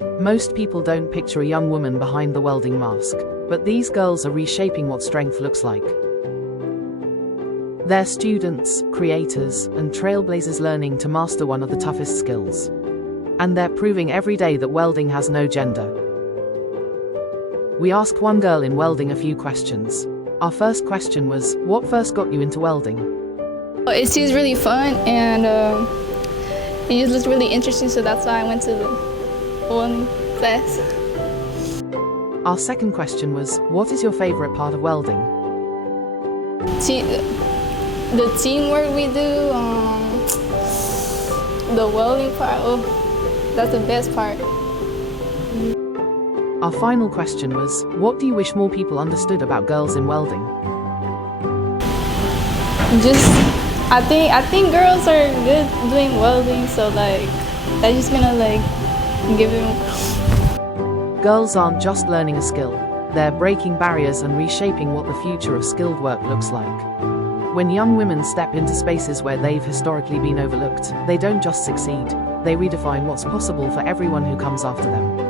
Most people don't picture a young woman behind the welding mask, but these girls are reshaping what strength looks like. They're students, creators, and trailblazers learning to master one of the toughest skills. And they're proving every day that welding has no gender. We asked one girl in welding a few questions. Our first question was, what first got you into welding? It seems really fun, and it just looks really interesting, so that's why I went to the welding class. Our second question was, what is your favorite part of welding? The teamwork we do, the welding part, that's the best part. Our final question was, what do you wish more people understood about girls in welding? I think girls are good doing welding, so like, they're just gonna like give them. Girls aren't just learning a skill, they're breaking barriers and reshaping what the future of skilled work looks like. When young women step into spaces where they've historically been overlooked, they don't just succeed, they redefine what's possible for everyone who comes after them.